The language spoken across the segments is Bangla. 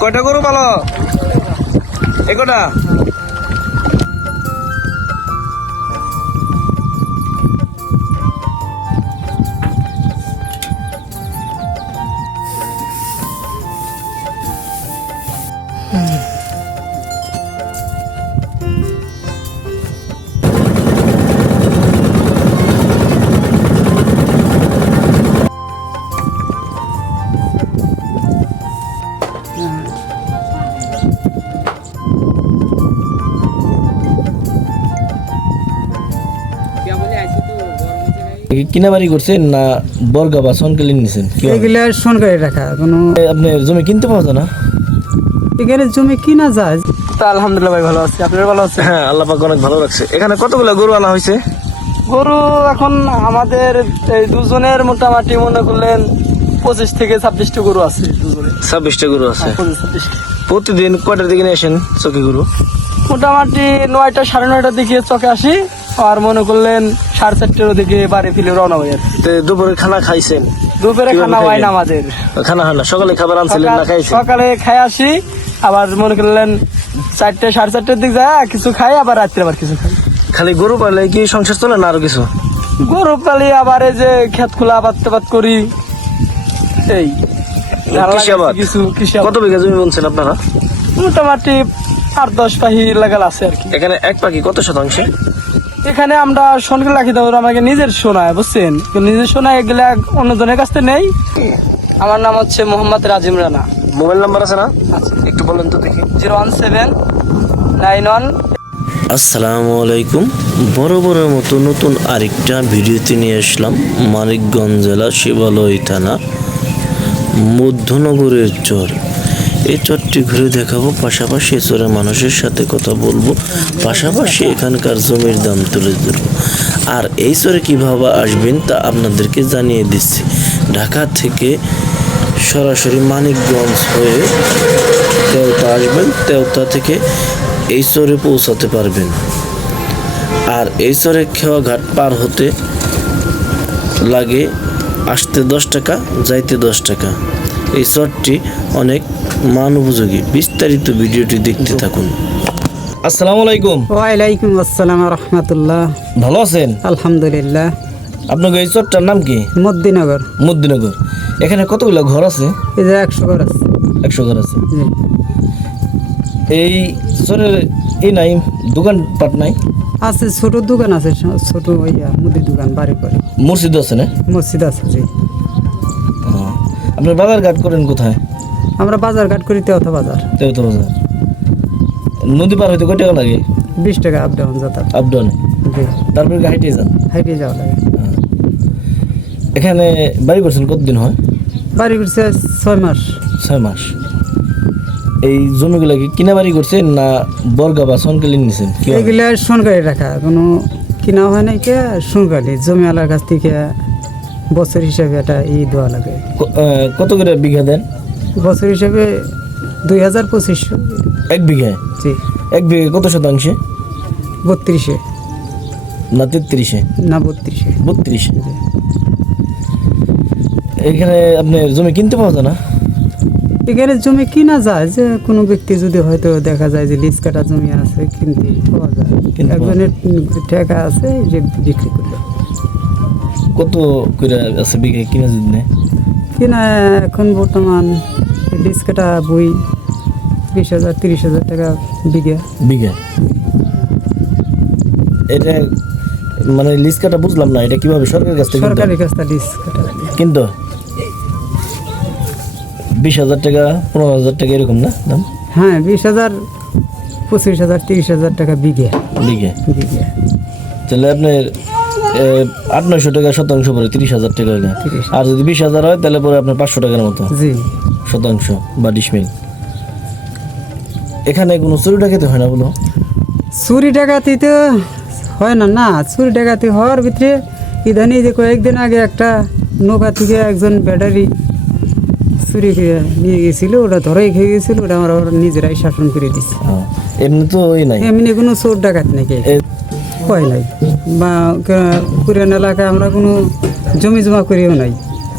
কয়টা গরু পালো? একটা কিনা বাড়ি করছেন না বর্গা বা সনকেলি নিছেন? কি এগুলা সরকারি রাখা কোনো আপনি জমি কিনতে পাওয়া যায় না? এখানে জমি কিনা যায়। তা আলহামদুলিল্লাহ ভাই ভালো আছে। আপনার ভালো আছে হ্যাঁ আল্লাহ পাক অনেক ভালো রাখছে। এখানে কতগুলো গরু আনা হয়েছে? গরু এখন আমাদের এই দুজনের মোটামুটি মনে করলেন পঁচিশ থেকে ছাব্বিশটা গরু আছে দুজনের। ছাব্বিশটা গরু আছে। প্রতিদিন কয়টার দিকে নিয়ে আসেন চকি গরু? মোটামুটি নয়টা সাড়ে নয়টার দিকে চকে আসি। আর মনে করলেন সাড়ে চারটের দিকে বাড়ি ফিরে রওনা হয়ে। তো দুপুরে খানা খাইছেন? দুপুরে খানা হয় না আমাদের খানা হয় না সকালে খাবার আনছিলেন না খাইছেন? সকালে খাই আসি আবার মনে করলেন চারটে সাড়ে চারটের দিকে যায় কিছু খাই আবার রাত্রে আবার কিছু খাই। খালি গরু পালে কি সংসার চলে না আরও কিছু? গরু পালি আবার এই যে খেত খোলা আবাদ টাবাদ করি। এই কিছু কত বিঘা জমি বলছেন আপনারা? মোটামুটি আট দশ পাহি লাগাল আছে আর কি। এখানে এক পাখি কত শতাংশে? এখানে আমরা সনকে রাখি দেবো আমাকে নিজের শোনায় বুঝছেন? নিজের শোনায় এগুলা অন্যজনের কাছ থেকে নেই। আমার নাম হচ্ছে মোহাম্মদ রাজিম রানা। মোবাইল নাম্বার আছে না? একটু বলেন তো দেখি। Zero one seven nine one আসসালামু আলাইকুম। বড় বড় মতো নতুন আরেকটা ভিডিওতে নিয়ে আসলাম মানিকগঞ্জ জেলা শিবালয় থানা মধ্যনগরের চর। এই চরটি ঘুরে দেখাবো, পাশাপাশি চরে মানুষের সাথে কথা বলব, পাশাপাশি এখানকার জমির দাম তুলে ধরবো। আর এই চরে কীভাবে আসবেন তা আপনাদেরকে জানিয়ে দিচ্ছি। ঢাকা থেকে সরাসরি মানিকগঞ্জ হয়ে তেওতা আসবেন তেওতা থেকে এই চরে পৌঁছাতে পারবেন। আর এই চরে খেওয়া ঘাট পার হতে লাগে আসতে দশ টাকা, যাইতে দশ টাকা। এই চরটি অনেক মান উপযোগী বিস্তারিত ভিডিওটি দেখতে থাকুন। আসসালামু আলাইকুম। ওয়ালাইকুম আসসালাম রহমতুল্লাহ। ভালো আছেন? আলহামদুলিল্লাহ। আপনার এই চরটার নাম কি? মদ্দিনগর। মদ্দিনগর। এখানে কতগুলো ঘর আছে? এই যে একশো ঘর আছে। একশো ঘর আছে। জি। এই চরের এই নাই দোকান পাট নাই? আছে ছোট দোকান আছে ছোট ইয়া মুদি দোকান বাড়ি করে মসজিদ আছে না? মসজিদ আছে জি। আপনার বাজার ঘাট করেন কোথায়? আমরা বাজার ঘাট করি তেহতা বাজার। দেবতা বাজার। নদী পার হইতে কয় টাকা লাগে? বিশ টাকা আপ ডাউন যাতায়াত। আপ ডাউন তারপরে হাইটে যান? হাইটে যাওয়া লাগে। এখানে বাড়ি করছেন কতদিন হয়? বাড়ি করছে ছয় মাস। ছয় মাস। এই জমিগুলো কি কিনা বাড়ি করছেন না বর্গা বা সনকেলি নিছেন? এগুলা সরকারি রাখা। কোনো কিনা হয় নাই কে? সরকারি জমি আলার কাছ থেকে বছর হিসাবে একটা ই দেওয়া লাগে। কত করে বিঘা দেন? বছর হিসাবে দুই হাজার পঁচিশশো এক বিঘায় জি। এক বিঘে কত শতাংশে? বত্রিশে। না তেত্রিশে। না বত্রিশে। বত্রিশে। এখানে আপনি জমি কিনতে পাওয়া যায় না? এখানে জমি কিনা যায় যে কোনো ব্যক্তি যদি হয়তো দেখা যায় যে লিজ কাটা জমি আছে কিনতে পাওয়া যায়। একজনের টাকা আছে যে বিক্রি করল কত করে আছে বিঘা কিনা যদি কিনা এখন বর্তমান লিজ কাটা বই বিশ হাজার তিরিশ হাজার টাকা বিঘা। বিঘা এটা মানে লিজ কাটা বুঝলাম না এটা কীভাবে সরকারের কাছ থেকে কিনতে সরকারি হয়? কাছ থেকে লিজ কাটা কিন্তু বিশ হাজার টাকা পনেরো হাজার টাকা এরকম না দাম? হ্যাঁ বিশ হাজার পঁচিশ হাজার তিরিশ হাজার টাকা বিঘে। বিঘে বিঘা। তাহলে আপনার আট নয়শো টাকা শতাংশ পরে তিরিশ হাজার টাকা। 30,000 আর যদি বিশ হাজার হয় তাহলে পরে আপনার পাঁচশো টাকার মতো। জি। শতাংশ বা ডিসমিল। এখানে কোনো চুরি ডাকাতি হয় না বলো? চুরি ডাকাতি তো হয় না না চুরি ডাকাতি হওয়ার ভিতরে ইদানি যে কয়েকদিন আগে একটা নৌকা থেকে একজন ব্যাটারি চুরি করে নিয়ে গেছিল ওটা ধরেই খেয়ে গেছিল ওটা আমরা নিজেরাই শাসন করে দিচ্ছে হ্যাঁ। এমনি তো ওই নাই। এমনি কোনো চোর ডাকাত নাকি হয় নাই? বা কে- পুরান এলাকায় আমরা কোনো জমি জমা করিও নাই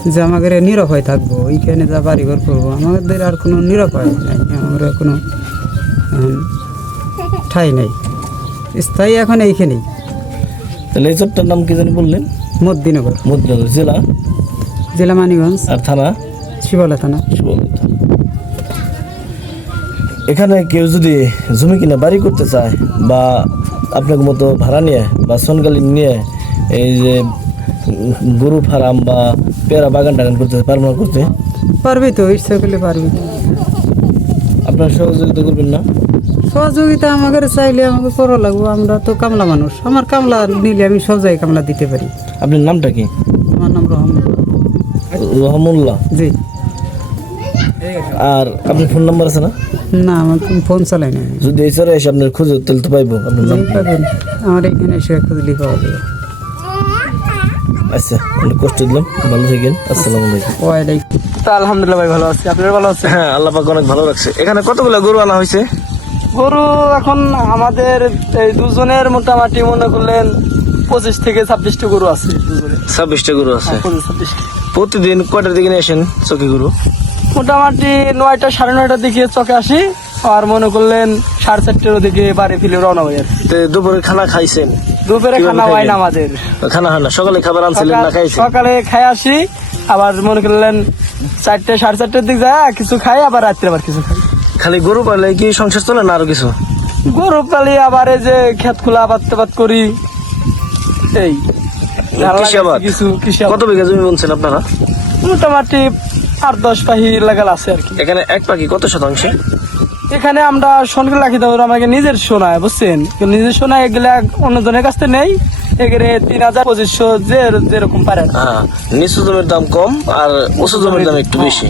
যে আমাদের নিরাপয় থাকব ওইখানে যা বাড়িঘর করব আমাদের আর কোনো নিরাপয় নাই আমরা কোনো ঠাই নাই। স্থায়ী এখন এইখানেই তাহলে এই চরটার নাম কি জানি বললেন? মদ্দিনগর। মধ্যনগর জেলা? জেলা মানিগঞ্জ আর থানা? শিবালা থানা। শিবগঞ্জ থানা। এখানে কেউ যদি জমি কিনা বাড়ি করতে চায় বা আপনার মতো ভাড়া নিয়ে বা সনকালীন নিয়ে এই যে গরু ফার্ম বা পেয়ারা বাগান টাগান করতে পারব না করতে? পারবি তো ইচ্ছা করলে পারবি। আপনার সহযোগিতা করবেন না? সহযোগিতা আমাদের চাইলে আমাকে করা লাগবো আমরা তো কামলা মানুষ। আমার কামলা নিলে আমি সব জায়গায় কামলা দিতে পারি। আপনার নামটা কি? আমার নাম রহমান রহমুল্লাহ। জি। আর আপনার ফোন নাম্বার আছে না? না আমার কোনো ফোন চালাই না যদি এই স্যার এসে আপনার খুঁজে তাহলে তো পাইবো আপনার নাম পাবেন। আমার এখানে এসে খুঁজলি পাওয়া যাবে আচ্ছা অনেক কষ্ট দিলাম। ভালো থাকেন। আসসালামু আলাইকুম। ওয়ালাইকুম। তা আলহামদুলিল্লাহ ভাই ভালো আছি। আপনার ভালো আছে হ্যাঁ আল্লাহ পাক অনেক ভালো রাখছে। এখানে কতগুলো গরু আনা হয়েছে? গরু এখন আমাদের এই দুজনের মোটামুটি মনে করলেন পঁচিশ থেকে ছাব্বিশটা গরু আছে ছাব্বিশটা গরু আছে। প্রতিদিন কয়টার দিকে আসেন চকি গরু? মোটামুটি নয়টা সাড়ে নয়টার দিকে চকে আসি আর মনে করলেন সাড়ে চারটের দিকে বাড়ি ফিরে রওনা হয়ে কি। দুপুরে খানা খাইছেন? দুপুরে খানা হয় না আমাদের। খানা হয় না? সকালে খাবার আনছিলেন না খাইছেন? সকালে খাই আসি আবার মনে করলেন চারটে সাড়ে চারটের দিকে যায় কিছু খাই আবার রাত্রে আবার কিছু খাই। খালি গরু পালে কি সংসার চলে না আরও কিছু? গরু পালি আবার এই যে ক্ষেত খোলা আবাদ টাবাদ করি। এই? কিছু। কত বিঘা জমি বলছেন আপনারা? মোটামুটি আট দশ পাখি লাগাল আছে আর কি। এখানে এক পাখি কত শতাংশে? এখানে আমরা শোনকে রাখি দেবো আমাকে নিজের শোনায় বুঝছেন? কিন্তু নিজের শোনায় এগুলা অন্যজনের কাছ থেকে নেই। এগুলো তিন হাজার পঁচিশশো যে যেরকম পারে হ্যাঁ নিচু জমির দাম কম আর উঁচু জমির দাম একটু বেশি।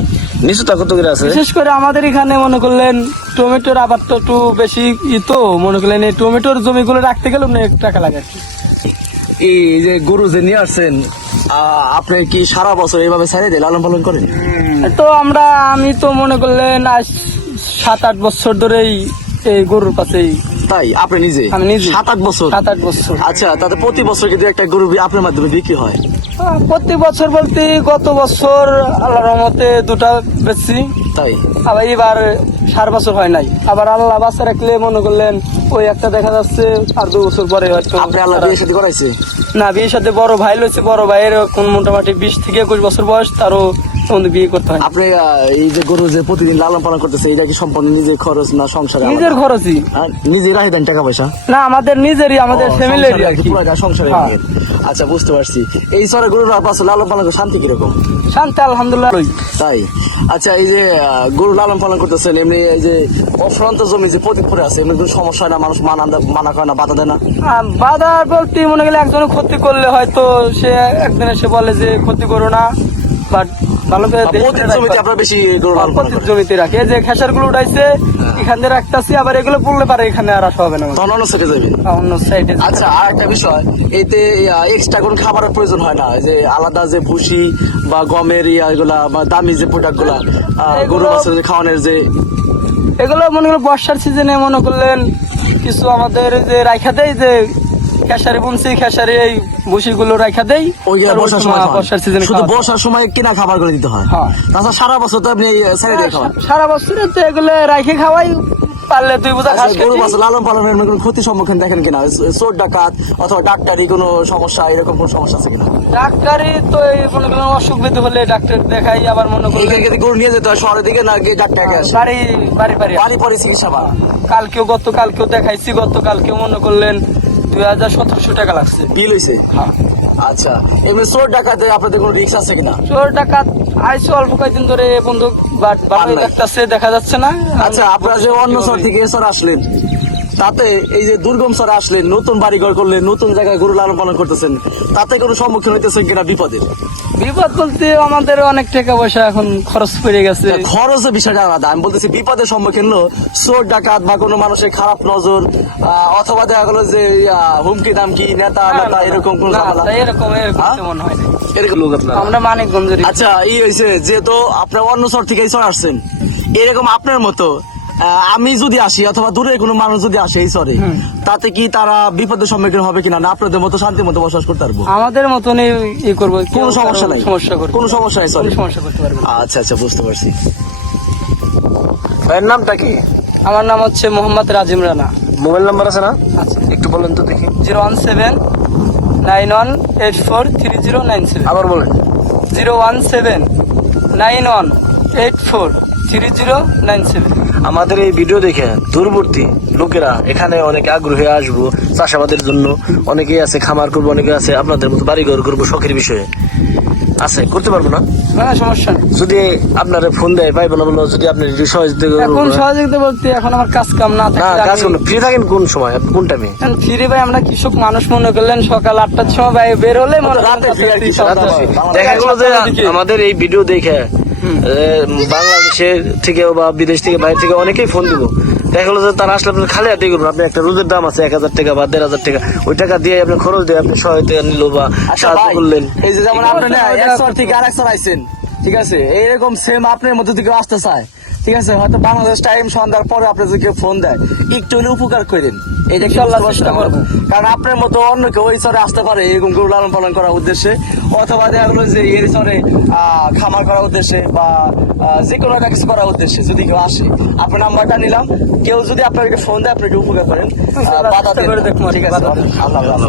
নিচুটা কত করে আছে? বিশেষ করে আমাদের এখানে মনে করলেন টমেটোর আবাদটা একটু বেশি ই তো মনে করলেন এই টমেটোর জমিগুলো রাখতে গেলে অনেক টাকা লাগে এই যে গরু যে নিয়ে আসছেন আপনি কি সারা বছর এইভাবে ছেড়ে দিয়ে লালন পালন করেন? তো আমরা আমি তো মনে করলেন আজ সাত আট বছর ধরেই এই গরুর পাশেই তাই? আপনি নিজে? আমি নিজে। সাত আট বছর? সাত আট বছর। আচ্ছা তাতে প্রতি বছর কিন্তু একটা গরু আপনার মাধ্যমে বিক্রি হয়। প্রতি বছর বলতে গত বছর আল্লাহ রহমতে দুটা বেচছি। তাই? আবার এবার সার বছর হয় নাই। আবার আল্লাহ বাচ্চা রাখলে মনে করলেন ওই একটা দেখা যাচ্ছে আর দু বছর পরে হয়তো আপনি আল্লাহ বিয়ে সাথে করাইছে? না বিয়ের সাথে বড় ভাই লইছে বড় ভাইয়ের কোন মোটামুটি বিশ থেকে একুশ বছর বয়স তারও আমাদের বিয়ে করতে হয়। আপনি এই যে গরু যে প্রতিদিন লালন পালন করতেছে এটা কি সম্পূর্ণ নিজের খরচ না সংসারে নিজের খরচই। নিজেই রাখি দেন টাকা পয়সা না আমাদের নিজেরই আমাদের ফ্যামিলির আর কি। সংসারে হ্যাঁ। আচ্ছা বুঝতে পারছি। এই সরে গরু পাশে লালন পালন করে শান্তি কীরকম? শান্তি আলহামদুলিল্লাহ। তাই? আচ্ছা এই যে গরু লালন পালন করতেছেন এমনি এই যে অফ্রান্ত জমি যে প্রতীক করে আছে এমনি কোনো সমস্যা হয় না? মানুষ মানা মানা করে না বাধা দেয় না? বাধা বলতে মনে গেলে একজনের ক্ষতি করলে হয়তো সে একদিন এসে বলে যে ক্ষতি করো না। বাট ভালো করে আপনারা বেশি জমিতে রাখে। যে খেসারগুলো উঠাইছে এখান দিয়ে রাখতেছি আবার এগুলো পড়লে পারে এখানে আর আসা হবে না। তখন অন্য সেটে যাবে। অন্য সাইডে আচ্ছা আর একটা বিষয় এতে এক্সট্রা কোনো খাবারের প্রয়োজন হয় না? যে আলাদা যে ভুসি বা গমের ইয়া এগুলা বা দামি যে প্রোডাক্টগুলা গরু খাওয়ানোর যে এগুলো মনে করো বর্ষার সিজনে মনে করলেন কিছু আমাদের যে রাখা দেয় যে খেসারি বুনছি খেসারি এই ভুসিগুলো রাখা দেই। ওইগুলা ওই বর্ষার সময় সময় খাওয়ান। বর্ষার সিজনে শুধু বর্ষার সময় কিনা খাবার করে দিতে হয়। হ্যাঁ। তাছাড়া সারা বছর তো আপনি ছেড়ে দিয়ে খাওয়ান। সারা বছরে তো এগুলো রাখে খাওয়াই। পারলে দুই বোঝা ঘাস আচ্ছা, গরু কেটে বাচ্চা লালন পালনের কোনো ক্ষতির সম্মুখীন দেখেন কিনা? চোর ডাকাত অথবা ডাক্তারি কোনো সমস্যা এরকম কোনো সমস্যা আছে কিনা? ডাক্তারি তো এই মনে করেন অসুখ বিধি হলে ডাক্তার দেখাই আবার মনে করলেন এখানে গরু নিয়ে যেতে হয় শহরের দিকে না গিয়ে ডাক্তার আসে? বাড়ি বাড়ি বাড়ি বাড়ি পরে চিকিৎসা পান কালকেও গত কালকেও দেখাইছি গত কালকেও মনে করলেন দুই হাজার সতেরোশো টাকা লাগছে। বিল হয়েছে হ্যাঁ। আচ্ছা এমনি চোর ডাকাতে আপনাদের কোনো রিক্স আছে কিনা? চোর টাকা আইসো অল্প কয়েকদিন ধরে বন্ধু বাট নাই। দেখতেছে দেখা যাচ্ছে না। আচ্ছা আপনারা যে অন্য চোর থেকে চোর আসলেন তাতে এই যে দুর্গম শহরে আসলেন নতুন বাড়ি ঘর করলেন নতুন জায়গায় গরু লালন পালন করতেছেন তাতে কোনো সম্মুখীন হইতেছেন কিনা বিপদের? বিপদ বলতে আমাদের অনেক টাকা পয়সা এখন খরচ পড়ে গেছে। খরচের বিষয়টা আলাদা। আমি বলতেছি বিপদের সম্মুখীন হলো চোর ডাকাত বা কোনো মানুষের খারাপ নজর অথবা দেখা গেলো যে হুমকি দামকি নেতা নেতা এরকম কোন এরকম এরকম হ্যাঁ? হয় আমরা মানিকগঞ্জের আচ্ছা এই হয়েছে যেহেতু আপনার অন্য শহর থেকে এই শহর আসছেন এরকম আপনার মতো আমি যদি আসি অথবা দূরে কোনো মানুষ যদি আসে এই সরে তাতে কি তারা বিপদের সম্মুখীন হবে কিনা? না আপনাদের মতো শান্তির মতো বসবাস করতে পারব? আমাদের মতনই ই করব। কোনো সমস্যা নাই। সমস্যা করবে কোনো সমস্যা নাই সরি সমস্যা করতে পারবে আচ্ছা আচ্ছা বুঝতে পারছি। ভাইয়ের নামটা কি? আমার নাম হচ্ছে মোহাম্মদ রাজিম রানা। মোবাইল নাম্বার আছে না? আচ্ছা। একটু বলেন তো দেখি। Zero one seven nine one eight four three zero nine seven. আবার বলেন। Zero one seven nine one eight four three zero nine seven. আমাদের এই ভিডিও দেখে দূরবর্তী লোকেরা এখানে অনেক আগ্রহী আসব চাষাবাদের জন্য। অনেকেই আছে খামার করব অনেকে আছে আপনাদের মতো বাড়ি ঘর করব শখের বিষয়ে। আছে করতে পারব না? হ্যাঁ সমস্যা নেই। যদি আপনার ফোন দেয় পাইবো না বলো যদি আপনি যদি সহযোগিতা এখন। সহযোগিতা বলতে এখন আমার কাজ কাম না থাকে কাজ করুন ফ্রি থাকেন কোন সময়? কোন টাইমে ফিরে ভাই আমরা কৃষক মানুষ মনে করলেন সকাল আটটার সময় ভাই বের হলে মনে রাতে। দেখা গেলো যে আমাদের এই ভিডিও দেখে বাংলাদেশের থেকে বা বিদেশ থেকে বাইরে থেকে অনেকেই ফোন দিব। দেখা গেলো যে তারা আসলে আপনার খালি হাতে করবেন। আপনি একটা রোজের দাম আছে এক হাজার টাকা বা দেড় হাজার টাকা। ওই টাকা দিয়ে আপনি খরচ দিয়ে আপনি সহায়তা নিল বা আচ্ছা সাহায্য করলেন। এই যে যেমন ঠিক আপনি আছে, এক থেকে আরেক আইছেন ঠিক আছে? এইরকম সেম আপনার মধ্যে থেকে আসতে চায়। ঠিক আছে হয়তো বাংলাদেশ টাইম সন্ধ্যার পরে আপনি যদি কেউ ফোন দেয়। একটু হলে উপকার করেন এটা কি বুঝতে চেষ্টা করব। কারণ আপনার মতো অন্য কেউ ওই চরে আসতে পারে এরকম গরু লালন পালন করার উদ্দেশ্যে। অথবা দেখা গেলো যে এর চরে আহ, খামার করার উদ্দেশ্যে বা যে কোনো একটা কিছু করার উদ্দেশ্যে যদি কেউ আসে। আপনার নাম্বারটা নিলাম। কেউ যদি আপনাকে ফোন দেয় আপনাকে উপকার করেন। বাধা ঠিক আছে আল্লাহ আল্লাহ